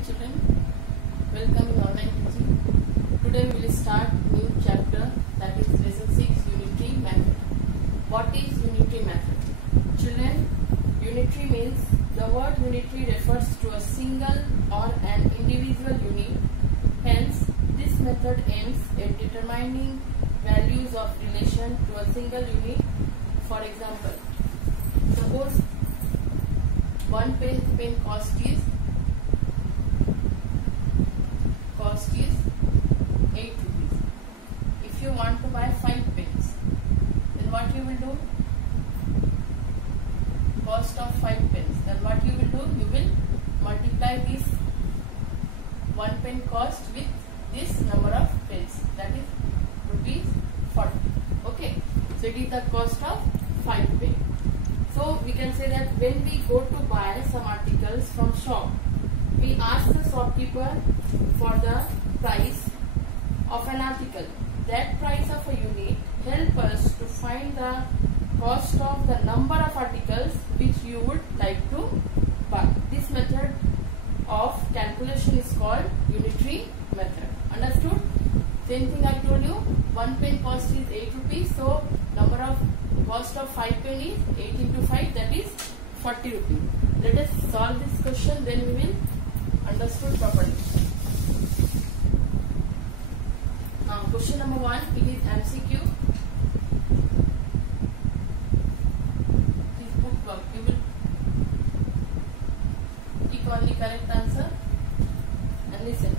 morning children, welcome in online teaching. Today we will start new chapter, that is lesson 6, unitary method. What is unitary method? Children, unitary means the word unitary refers to a single or an individual unit. Hence, this method aims at determining values of relation to a single unit. For example, suppose one pen cost is 8 rupees. If you want to buy 5 pens, then what you will do? Cost of 5 pens. Then what you will do? You will multiply this 1 pen cost with this number of pens, that is rupees 40. Okay. So it is the cost of 5 pens. So we can say that when we go to buy some articles from shop, we ask the shopkeeper for the price of an article. That price of a unit help us to find the cost of the number of articles which you would like to buy. This method of calculation is called unitary method. Understood? Same thing I told you, 1 pen cost is 8 rupees. So number of cost of 5 pen is 8 into 5, that is 40 rupees. Let us solve this question, then we will understood properly. Now question number 1, it is MCQ. This book work, you will click on the correct answer and listen.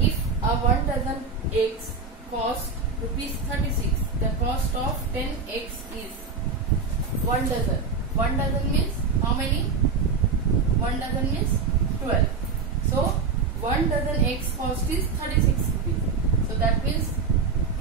If a 1 dozen eggs cost rupees 36, the cost of 10 eggs is 1 dozen. 1 dozen means how many? 1 dozen means 12. So 1 dozen eggs cost is 36 rupees. So that means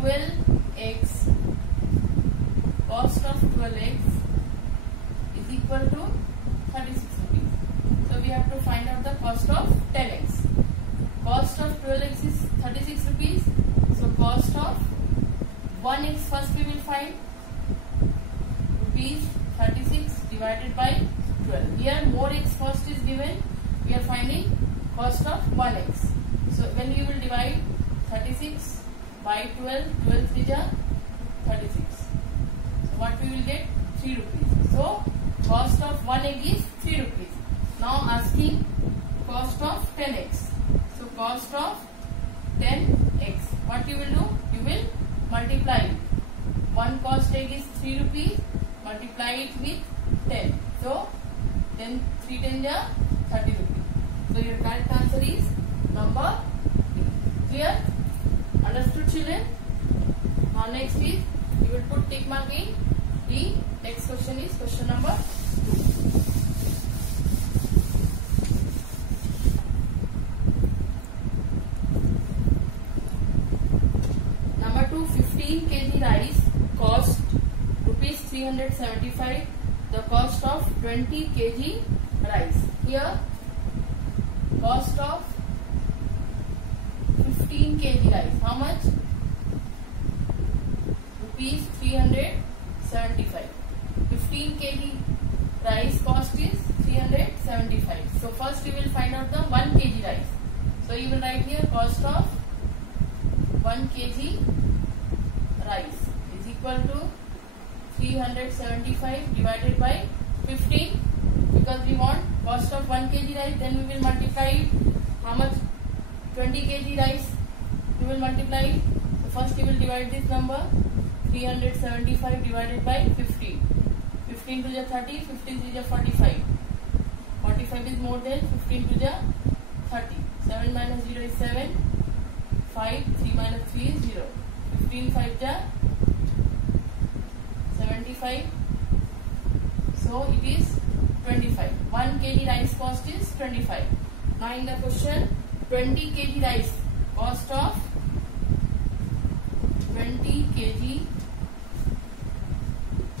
12 eggs, cost of 12 eggs is equal to 36 rupees. So we have to find out the cost of 10 eggs. Cost of 12 eggs is 36 rupees. So cost of 1 eggs first we will find, rupees 36 divided by 12. Here more eggs cost is given. We are finding cost of 1 eggs. So when you will divide 36 by 12, 12 3 ja 36. So what we will get? 3 rupees. So cost of 1 egg is 3 rupees. Now asking cost of 10 eggs. So cost of 10 eggs. What you will do? You will multiply. 1 cost egg is 3 rupees. Multiply it with 10. So 10 3 10 ja 30 rupees. So your correct answer is number D. Clear? Understood children? Now next is, you will put tick mark in D. Next question is question number 2. Number 2, 15 kg rice cost rupees 375. The cost of 20 kg rice. Here cost of 15 kg rice. How much? Rupees 375. 15 kg rice cost is 375. So first you will find out the 1 kg rice. So you will write here cost of 1 kg rice is equal to 375 divided by 15. Because we want cost of 1 kg rice, then we will multiply it. How much? 20 kg rice. You will multiply it. So first you will divide this number. 375 divided by 15. 15 to the 30, 15 to the 45. 45 is more than 15 to the 30. 7 minus 0 is 7. 5, 3 minus 3 is 0. 15 5 the 75. So it is 25. 1 kg rice cost is 25. Now in the question, 20 kg rice, cost of 20 kg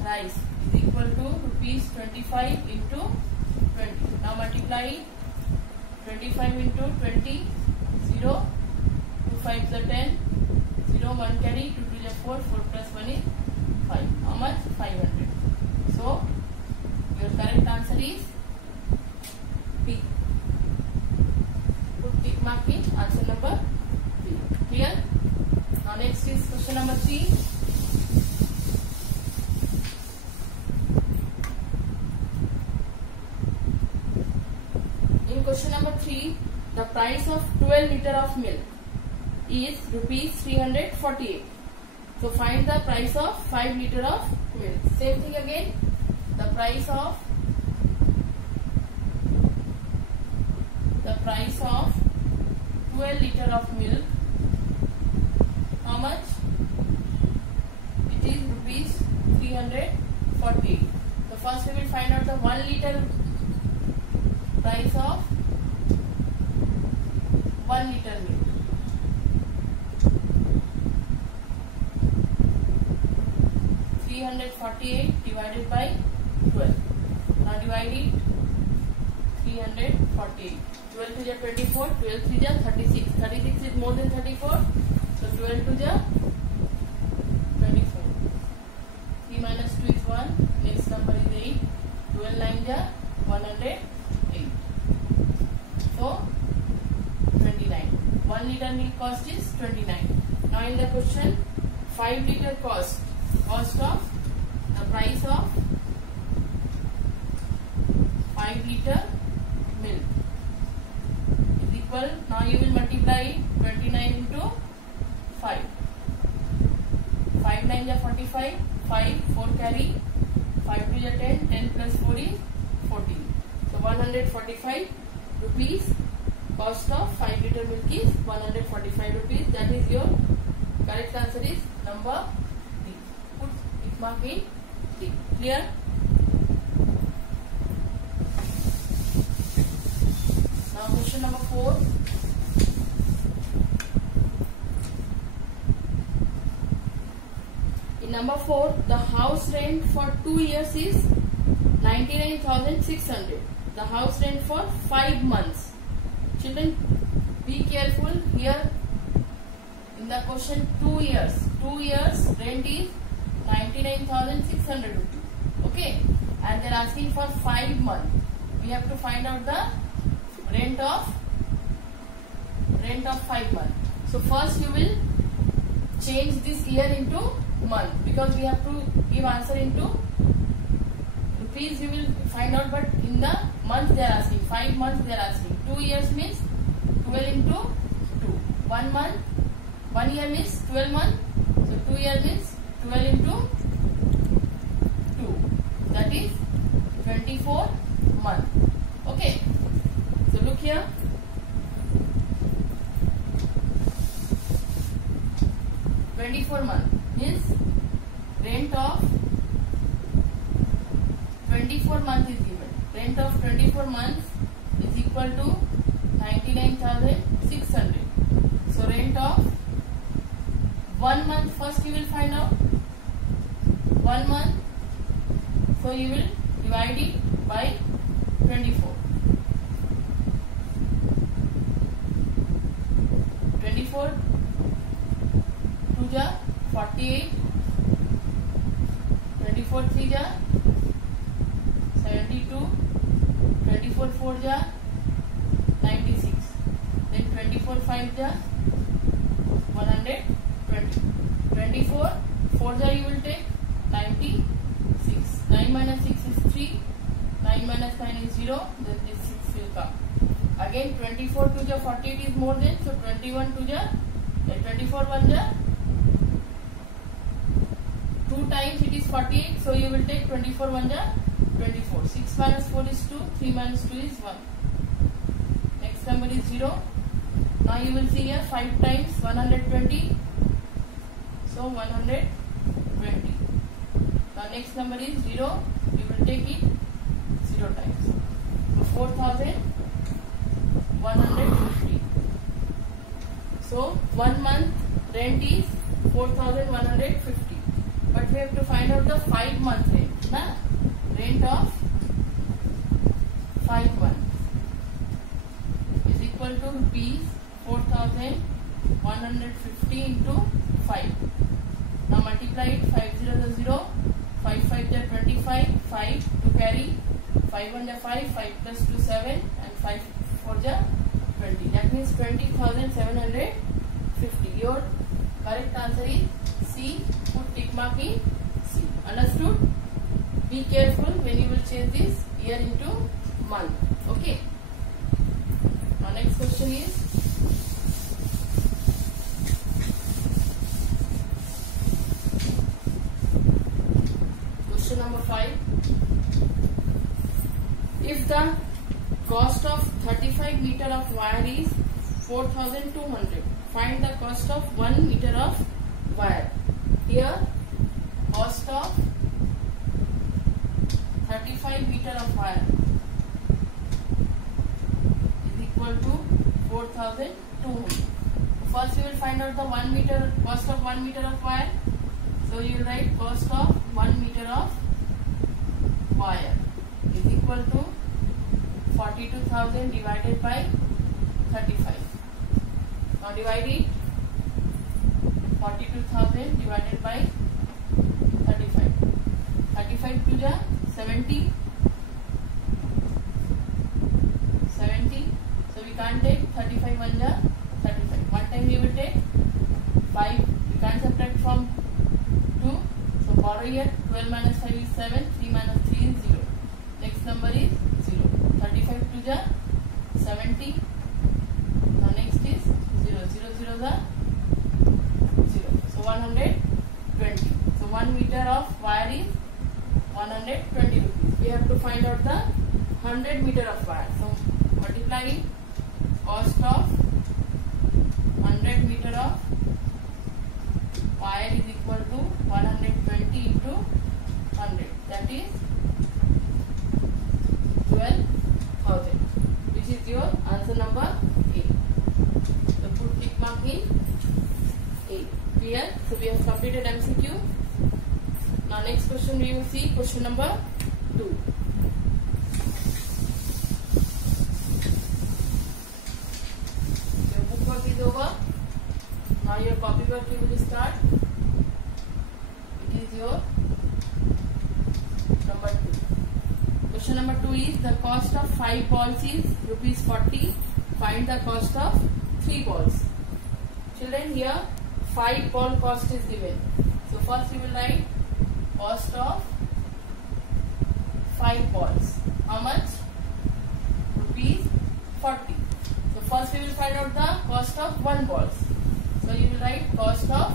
rice is equal to rupees 25 into 20. Now multiply 25 into 20, 0, 2 5 the 10, 0 1 carry, 2 to the 4, 4 plus 1 is 5. How much? 500. So your correct answer is B. question number 3. In question number 3, the price of 12 liter of milk is rupees 348. So find the price of 5 liter of milk. Same thing again. The price of 12 liter of milk. How much? It is rupees 340. So first we will find out the 1 liter price of 1 liter milk. Divided by 12. Now divide it. 348. 12 to the 24. 12 to the 36. 36 is more than 34. So 12 to the 24. 3 minus 2 is 1. Next number is 8. 12 9 the 108. So 29. 1 liter milk cost is 29. Now in the question, 5 liter cost of the price of 5 liter milk is equal. Now you will multiply 29 into 5. 5 9 is 45. 5 4 carry. 5 2 is 10. 10 plus 4 is 14. So 145 rupees. Cost of 5 liter milk is 145 rupees. That is your correct answer is number D. Put tick mark in D. Clear? Now question number 4. In number 4, the house rent for 2 years is 99,600. The house rent for 5 months. Children, be careful here. In the question, 2 years. 2 years rent is 99,600 rupees. Okay, and they are asking for 5 months. We have to find out the rent of 5 months. So first you will change this year into month, because we have to give answer into rupees. You will find out, but in the month they are asking. 5 months they are asking. 2 years means 12 into 2. 1 month, 1 year means 12 months. So 2 years means 12 into 2. That is 24 months. Okay. So look here. 24 months means rent of 24 months is given. Rent of 24 months is equal to 99,600. So rent of 1 month, first you will find out 1 month. So you will divide it by 24. 24 2 ja 48. 24 3 ja 72. 24 4 ja 96. Then 24 5 ja 120. 24 4 ja you will take 96. 9 minus 6 is 3. 9 minus 9 is 0. Then this 6 will come. Again 24 2 ja 48 is more than. So 21 2 ja 24 1 ja 2 times it is 48. So you will take 24 1 ja 24. 6 minus 4 is 2. 3 minus 2 is 1. Next number is 0. Now you will see here 5 times 120. So 120. Now next number is 0. You will take it 0 times. So 4,150. So 1 month rent is 4,150. But we have to find out the 5 month rent. Na? Rent of 5 months is equal to rupees 4,150 into 5. Now multiply it. 5 0 is 0. 5 5 is 25. 5 to carry. 5 1 is 5. 5 plus 2 7. And 5 4 is 20. That means 20,750. Your correct answer is tick mark in C. Understood? Be careful when you will change this year into month. Okay. Our next question is question number 5. If the cost of 35 meter of wire is 4,200, find the cost of 1 meter of wire. Here, cost of 35 meter of wire is equal to 4,200. First, you will find out the 1 meter cost of 1 meter of wire. So you will write cost of 1 meter of wire is equal to 42,000 divided by 35. Now divide it. 42,000 divided by 35. 35 to the 70. 70. So we can't take 35 1 the 35. One time we will take 5. We can't subtract from 2. So borrow here. 12 minus 5 is 7. 3 minus 3 is 0. Next number is 0. 35 to the 70. Now next is 0. 0 0 the 0. So 120. So 1 meter of wire is 120 rupees. We have to find out the 100 meter of wire. So multiply cost of 100 meter of wire is equal to 120 into 100. That is 12,000, which is your answer number A. So put tick mark in A. Clear? So we have completed MCQ. Now next question we will see question number 2. Your book work is over. Now your copy work you will start. It is your number 2. Question number 2 is the cost of 5 balls is rupees 40. Find the cost of 3 balls. Children, here 5 ball cost is given. So first you will write cost of 5 balls. How much? Rupees 40. So first we will find out the cost of 1 balls. So you will write cost of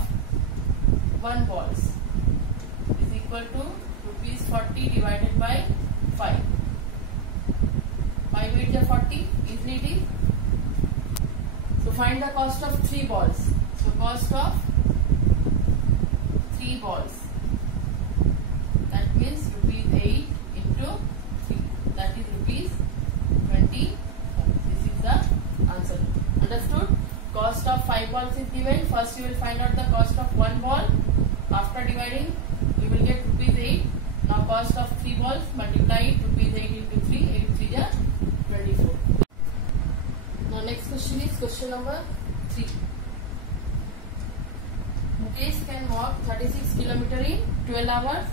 1 balls is equal to rupees 40 divided by 5. 5 8 is 40. Easily it is. So find the cost of 3 balls. So cost of 3 balls. That means rupees 8 into 3. That is rupees 20. This is the answer. Understood? Cost of 5 balls is given. First you will find out the cost of 1 ball. After dividing, you will get rupees 8. Now cost of 3 balls, multiply it, rupees 8 into 3, 8 3 is 24. Now next question is question number 3. Mukesh can walk 36 km in 12 hours.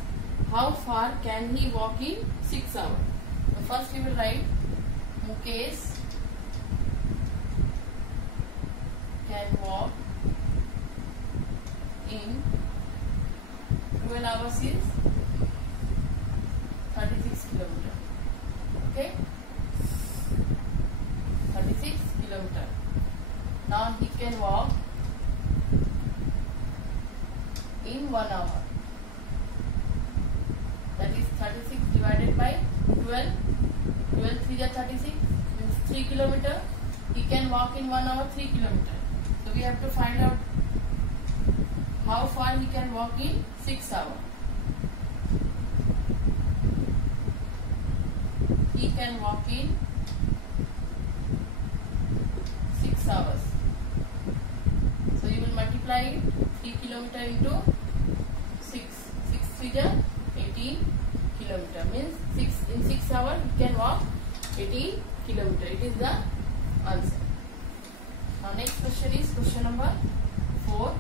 How far can he walk in 6 hours? So first we will write Mukesh can walk in 12 hours is 36 km. Okay? 36 km. Now he can walk in 1 hour. That is 36 divided by 12. 12 3 is 36 means 3 km. He can walk in 1 hour 3 km. So we have to find out how far he can walk in 6 hours. He can walk in 6 hours. So you will multiply it 3 km into 6. 6 3 is 18 km. Means 6 in 6 hours he can walk 18 km. It is the answer. Now next question is question number 4.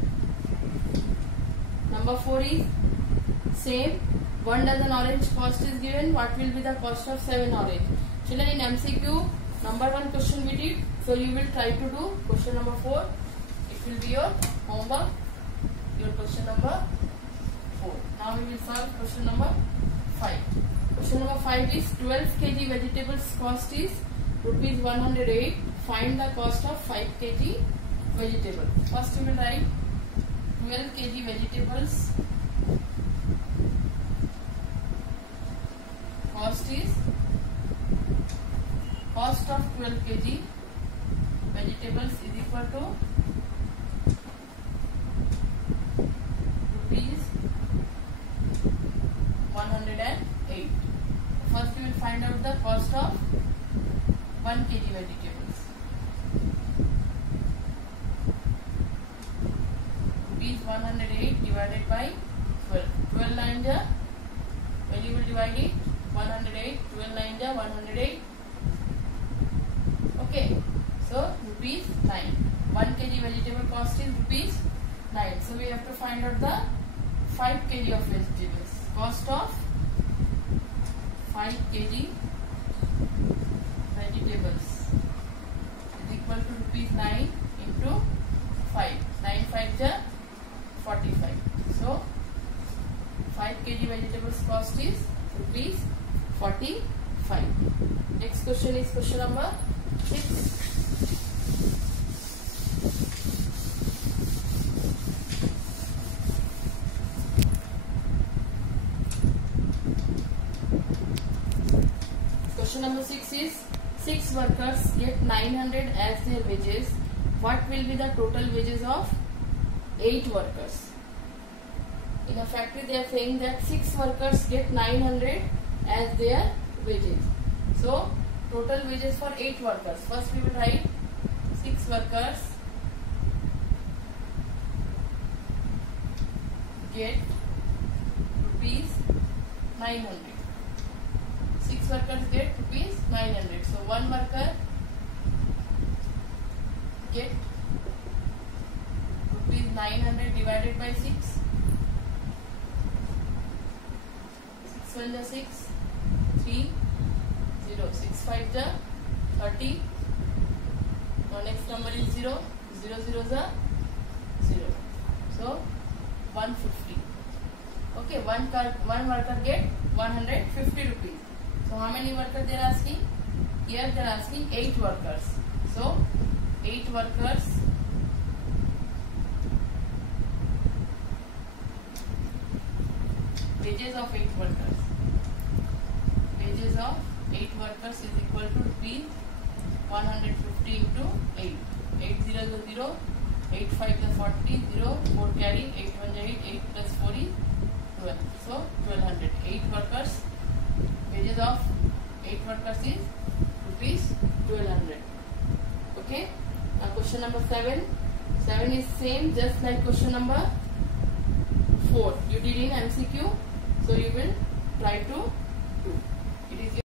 Number 4 is same. 1 dozen orange cost is given. What will be the cost of 7 orange? Children, in MCQ, number 1 question we did. So you will try to do question number 4. It will be your homework. Your question number Now we will solve question number 5. Question number 5 is 12 kg vegetables cost is rupees 108. Find the cost of 5 kg vegetable. First we will write 12 kg vegetables cost of 12 kg vegetables is equal to rupees 108. First we will find out the cost of 1 kg vegetables. Rupees 108 divided by 12. 12 9 ja, when you will divide it, 108, 12 9 ja, 108. Okay, so rupees 9. 1 kg vegetable cost is rupees 9. So we have to find out the 5 kg of vegetables. Cost of 5 kg vegetables is equal to rupees 9 into 5. 9 5 ja 45. So 5 kg vegetables cost is rupees 45. Next question is question number 6. Question number 6 is 6 workers get 900 as their wages. What will be the total wages of 8 workers? In a factory they are saying that 6 workers get 900 as their wages. So total wages for 8 workers. First we will write 6 workers get rupees 900. 6 workers get rupees 900. So 1 worker get rupees 900 divided by 6. 6 1 ja 6, 3, 0. 6 5 ja 30. Now next number is 0. 0 0 ja 0. So 150. Okay, one worker get 150 rupees. So how many workers they are asking? Here they are asking 8 workers. So 8 workers wages of 8 workers. Wages of 8 workers is equal to rupees 150 into 8. 8 0 is 0. 8 5 is 40. 0 4 carry. 8 1 is 8. 8 plus 4 is 12. So 1200. 8 workers. Wages of 8 workers is rupees 1200. Okay. Now question number 7. 7 is same just like question number 4. You did in MCQ, so you will try to do. It is